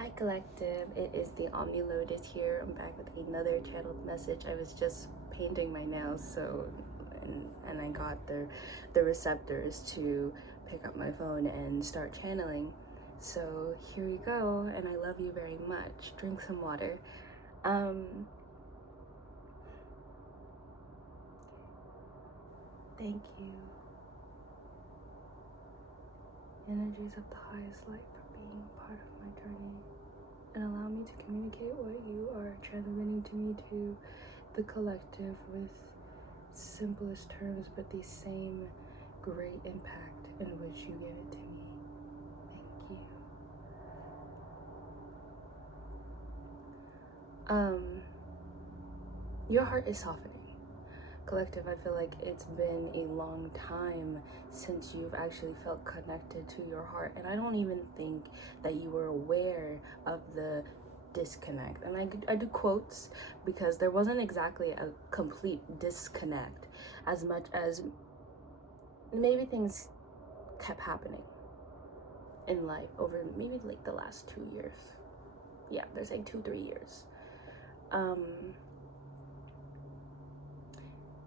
Hi Collective, it is the Omnilotus here. I'm back with another channeled message. I was just painting my nails, and I got the receptors to pick up my phone and start channeling. So here we go, and I love you very much. Drink some water. Thank you. Energies of the highest light for being a part of my journey. And allow me to communicate what you are transmitting to me to the collective with simplest terms, but the same great impact in which you give it to me. Thank you. Your heart is softening. Collective, I feel like it's been a long time since you've actually felt connected to your heart, and I don't even think that you were aware of the disconnect. And I do quotes because there wasn't exactly a complete disconnect, as much as maybe things kept happening in life over maybe like the last 2 years. Yeah, they're saying 2-3 years.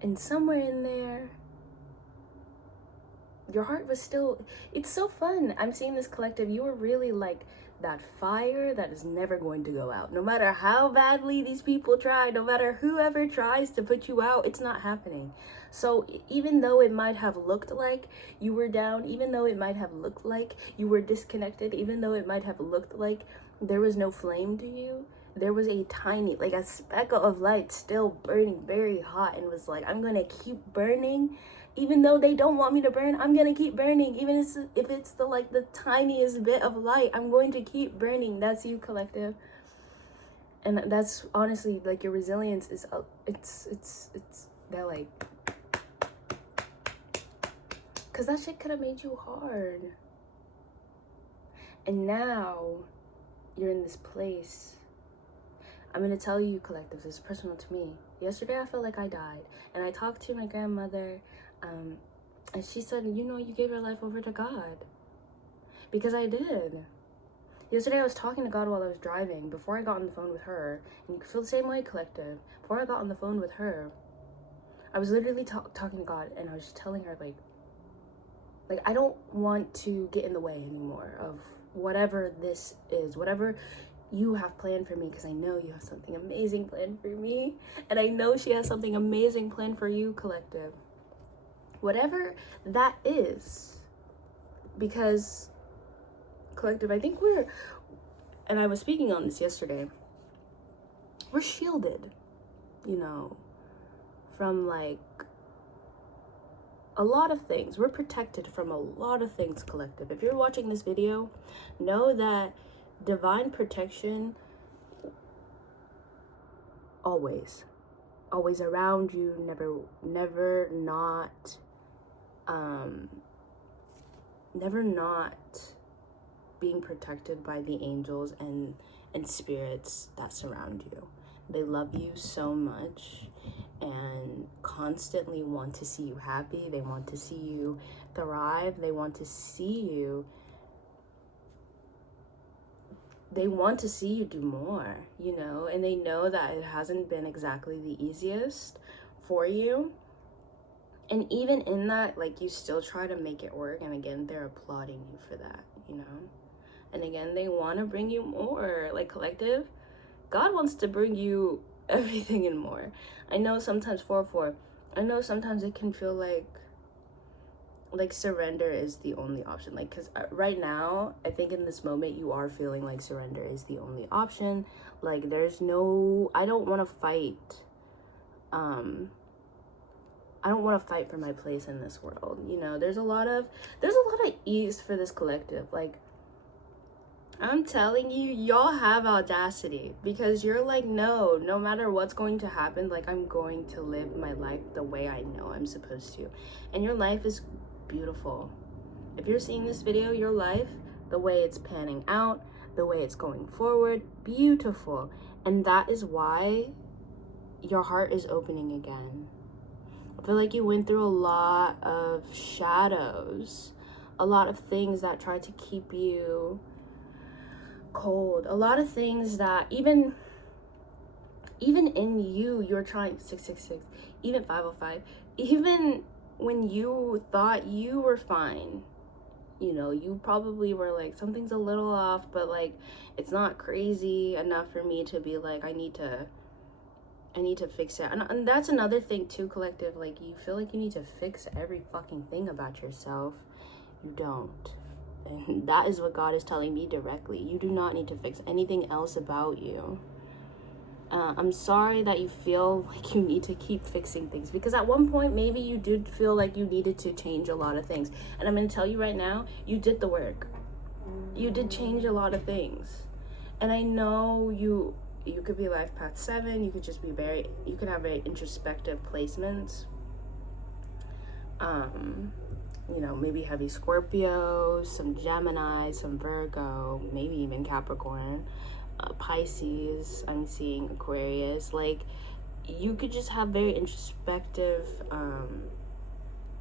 And somewhere in there, your heart was still, it's so fun. I'm seeing this collective, you were really like that fire that is never going to go out. No matter how badly these people try, no matter whoever tries to put you out, it's not happening. So even though it might have looked like you were down, even though it might have looked like you were disconnected, even though it might have looked like there was no flame to you, there was a tiny, like a speckle of light still burning very hot, and was like, I'm gonna keep burning. Even though they don't want me to burn, I'm gonna keep burning. Even if it's the tiniest bit of light, I'm going to keep burning. That's you, collective. And that's honestly, like, your resilience is, it's that, like, because that shit could have made you hard. And now you're in this place. I'm gonna tell you, collective, this is personal to me. Yesterday I felt like I died, and I talked to my grandmother, and she said, you know, you gave your life over to God. Because I did. Yesterday I was talking to God while I was driving, before I got on the phone with her, and you can feel the same way, collective. Before I got on the phone with her, I was literally talking to God, and I was just telling her, like, I don't want to get in the way anymore of whatever this is, whatever you have planned for me, because I know you have something amazing planned for me, and I know she has something amazing planned for you, collective. Whatever that is, because, collective, I think and I was speaking on this yesterday, we're shielded, you know, from like a lot of things. We're protected from a lot of things, collective. If you're watching this video, know that divine protection always around you, never not being protected by the angels and spirits that surround you. They love you so much and constantly want to see you happy. They want to see you thrive. They want to see you do more, you know, and they know that it hasn't been exactly the easiest for you. And even in that, like, you still try to make it work. And again, they're applauding you for that, you know. And again, they want to bring you more. Like, collective, God wants to bring you everything and more. I know sometimes 4-4, I know sometimes it can feel like surrender is the only option. Like, because right now, I think in this moment, you are feeling like surrender is the only option. Like, there's no, I don't want to fight. I don't want to fight for my place in this world. You know, there's a lot of ease for this collective. Like, I'm telling you, y'all have audacity, because you're like, no matter what's going to happen, like, I'm going to live my life the way I know I'm supposed to. And your life is beautiful. If you're seeing this video, your life, the way it's panning out, the way it's going forward, beautiful. And that is why your heart is opening again. I feel like you went through a lot of shadows, a lot of things that tried to keep you cold. A lot of things that even in you, you're trying 666, even 505, even when you thought you were fine, you know, you probably were like, something's a little off, but like it's not crazy enough for me to be like, I need to fix it. And that's another thing too, collective. Like, you feel like you need to fix every fucking thing about yourself. You don't. And that is what God is telling me directly. You do not need to fix anything else about you. I'm sorry that you feel like you need to keep fixing things, because at one point maybe you did feel like you needed to change a lot of things. And I'm going to tell you right now, you did the work. You did change a lot of things. And I know you could be life path 7, you could just be you could have very introspective placements. You know, maybe heavy Scorpio, some Gemini, some Virgo, maybe even Capricorn, Pisces, I'm seeing Aquarius. Like, you could just have very introspective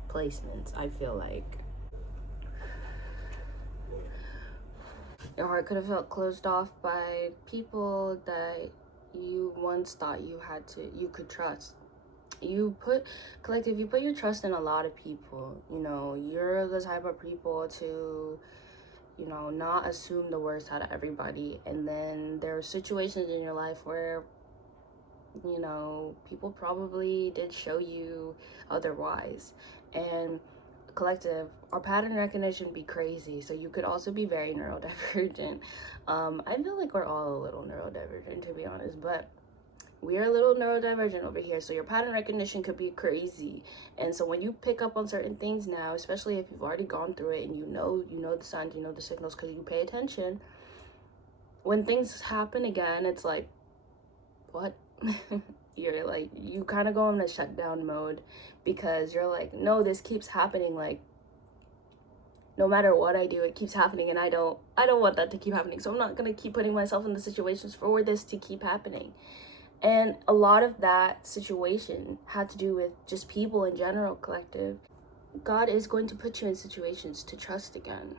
placements, I feel like. Your heart could have felt closed off by people that you once thought you could trust. You put your trust in a lot of people. You know, you're the type of people to, you know, not assume the worst out of everybody. And then there are situations in your life where, you know, people probably did show you otherwise. And collective, our pattern recognition be crazy, so you could also be very neurodivergent. I feel like we're all a little neurodivergent, to be honest, but we are a little neurodivergent over here, so your pattern recognition could be crazy. And so when you pick up on certain things now, especially if you've already gone through it and you know the signs, you know the signals, because you pay attention, when things happen again, it's like, what? You're like, you kind of go in a shutdown mode, because you're like, no, this keeps happening. Like, no matter what I do, it keeps happening, and I don't want that to keep happening, so I'm not gonna keep putting myself in the situations for this to keep happening. And a lot of that situation had to do with just people in general, collective. God is going to put you in situations to trust again.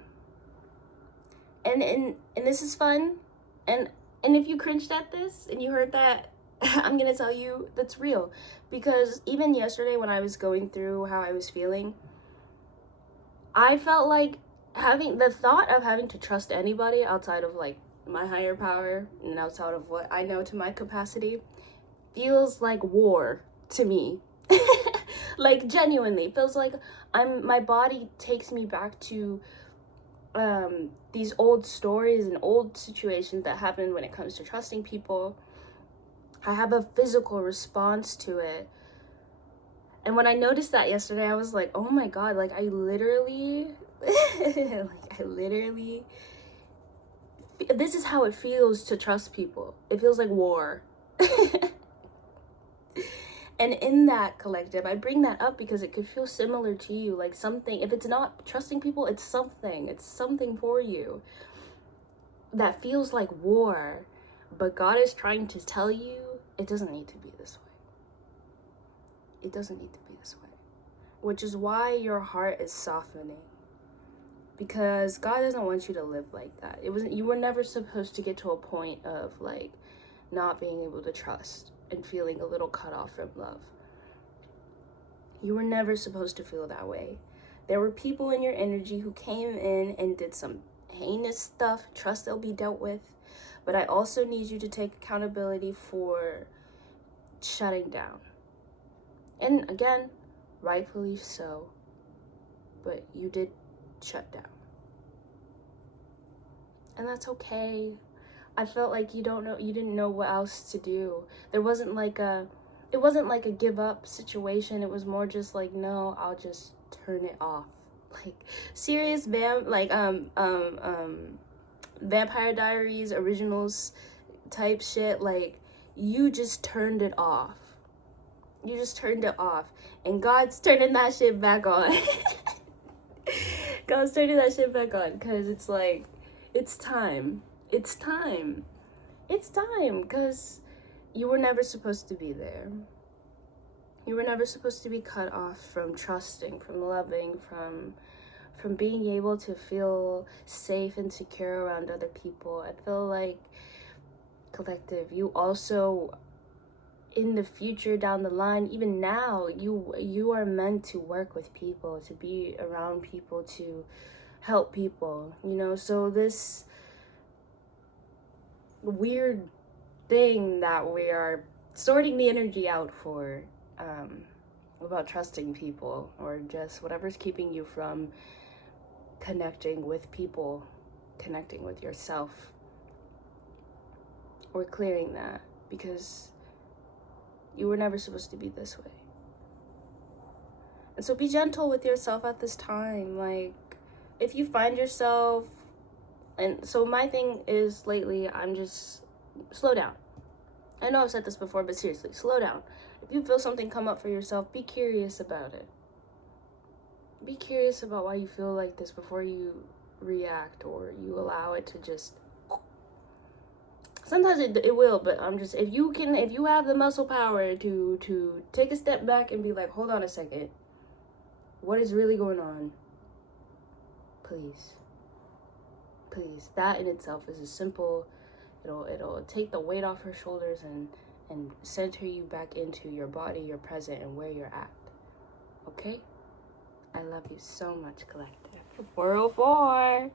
And this is fun. And if you cringed at this and you heard that, I'm gonna tell you that's real. Because even yesterday when I was going through how I was feeling, I felt like having the thought of having to trust anybody outside of like my higher power and outside of what I know to my capacity feels like war to me. Like, genuinely feels like my body takes me back to these old stories and old situations that happened when it comes to trusting people. I have a physical response to it. And when I noticed that yesterday, I was like, oh my God, like I literally this is how it feels to trust people. It feels like war. And in that, collective, I bring that up because it could feel similar to you, like something, if it's not trusting people, it's something for you that feels like war. But God is trying to tell you, it doesn't need to be this way. It doesn't need to be this way. Which is why your heart is softening. Because God doesn't want you to live like that. You were never supposed to get to a point of like not being able to trust and feeling a little cut off from love. You were never supposed to feel that way. There were people in your energy who came in and did some heinous stuff. Trust they'll be dealt with. But I also need you to take accountability for shutting down. And again, rightfully so. But you did shut down. And that's okay. I felt like you didn't know what else to do. It wasn't like a give up situation. It was more just like, no, I'll just turn it off. Like serious Vampire Diaries originals type shit. Like, you just turned it off. You just turned it off. And God's turning that shit back on. God's turning that shit back on, because it's like, it's time, because you were never supposed to be there. You were never supposed to be cut off from trusting, from loving, from from being able to feel safe and secure around other people. I feel like, collective, you also, in the future, down the line, even now, you are meant to work with people, to be around people, to help people, you know. So this weird thing that we are sorting the energy out for, about trusting people, or just whatever's keeping you from connecting with people, connecting with yourself, we're clearing that, because you were never supposed to be this way. And so be gentle with yourself at this time. Like, if you find yourself, and so my thing is lately, I'm just, slow down. I know I've said this before, but seriously, slow down. If you feel something come up for yourself, be curious about it. Be curious about why you feel like this before you react, or you allow it to just, sometimes it will, but I'm just, if you have the muscle power to take a step back and be like, hold on a second, what is really going on? Please. That in itself is a simple, it'll take the weight off your shoulders and center you back into your body, your present, and where you're at. Okay? I love you so much, collective. 404.